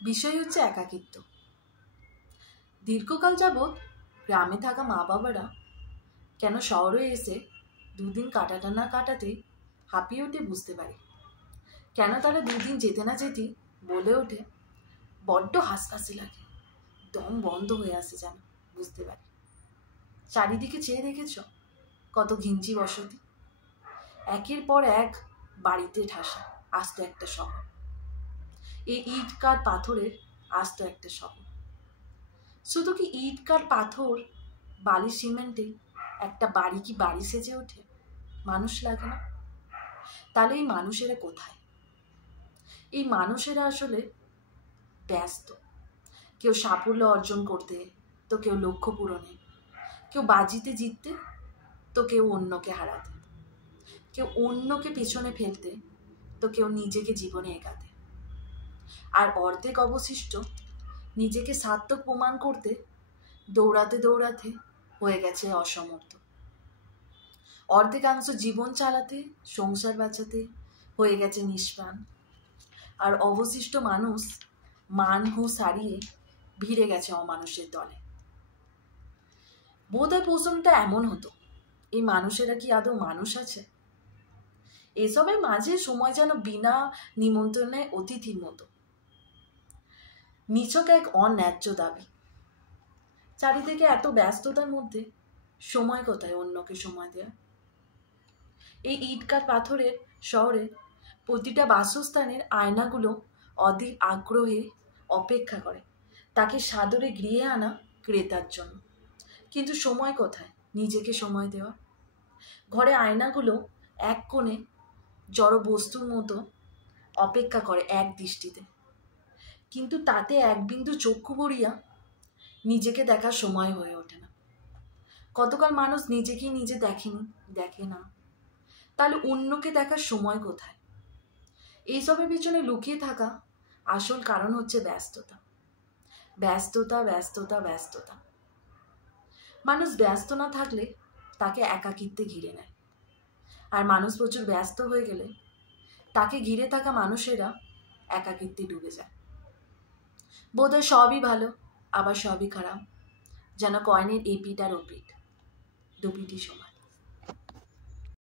বিষয় হচ্ছে একাকিত্ব। দীর্ঘকাল যাবৎ গ্রামে থাকা মা বাবারা কেন শহরে এসে দুদিন কাটাতে না কাটাতেই হাঁপিয়ে ওঠে বুঝতে পারি। কেন তারা দুদিন যেতে না যেতেই বলে ওঠে বড্ড হাসপাসি লাগে, দম বন্ধ হয়ে আসে, যেন বুঝতে পারি। চারিদিকে চেয়ে দেখেছ কত ঘিঞ্জি বসতি, একের পর এক বাড়িতে ঠাসা আস্ত একটা শহর। এই ইট কাঠ পাথরের আস্ত একটা শহর। শুধু কি ইট কাঠ পাথর বালি সিমেন্টে একটা বাড়ি কি বাড়ি সেজে ওঠে? মানুষ লাগে না? তাহলে এই মানুষেরা কোথায়? এই মানুষেরা আসলে ব্যস্ত, কেউ সাফল্য অর্জন করতে, তো কেউ লক্ষ্য পূরণে, কেউ বাজিতে জিততে, তো কেউ অন্যকে হারাতে, কেউ অন্যকে পেছনে ফেলতে, তো কেউ নিজেকে জীবনে এগাতে। আর অর্ধেক অবশিষ্ট নিজেকে সার্থক প্রমাণ করতে দৌড়াতে দৌড়াতে হয়ে গেছে অসমর্থ। অর্ধেকাংশ জীবন চালাতে, সংসার বাঁচাতে হয়ে গেছে নিষ্প্রাণ। আর অবশিষ্ট মানুষ মান হুঁশ হারিয়ে ভিড়ে গেছে অমানুষের দলে। বোধহয় প্রশ্নটা এমন হতো, এই মানুষেরা কি আদৌ মানুষ আছে? এসবের মাঝে সময় যেন বিনা নিমন্ত্রণে অতিথির মতো, নিছক এক অন্যায্য দাবি। চারিদিকে এত ব্যস্ততার মধ্যে সময় কোথায় অন্যকে সময় দেওয়া? এই ইটকাঠ পাথরের শহরে প্রতিটা বাসস্থানের আয়নাগুলো অধীর আগ্রহে অপেক্ষা করে তাকে সাদরে গৃহে আনা ক্রেতার জন্য। কিন্তু সময় কোথায় নিজেকে সময় দেওয়া? ঘরে আয়নাগুলো এক কোণে জড় বস্তুর মতো অপেক্ষা করে এক দৃষ্টিতে, কিন্তু তাতে এক বিন্দু চক্ষু ভরিয়া নিজেকে দেখার সময় হয়ে ওঠে না। কতকাল মানুষ নিজেকেই নিজে দেখে না, তাহলে অন্যকে দেখার সময় কোথায়? এইসবের পিছনে লুকিয়ে থাকা আসল কারণ হচ্ছে ব্যস্ততা, ব্যস্ততা, ব্যস্ততা, ব্যস্ততা। মানুষ ব্যস্ত না থাকলে তাকে একাকিত্বে ঘিরে নেয়, আর মানুষ প্রচুর ব্যস্ত হয়ে গেলে তাকে ঘিরে থাকা মানুষেরা একাকিত্বে ডুবে যায়। বোধহয় সবই ভালো, আবার সবই খারাপ, যেন কয়েনের এপিঠ আর ওপিঠ, দুপিঠই সমান।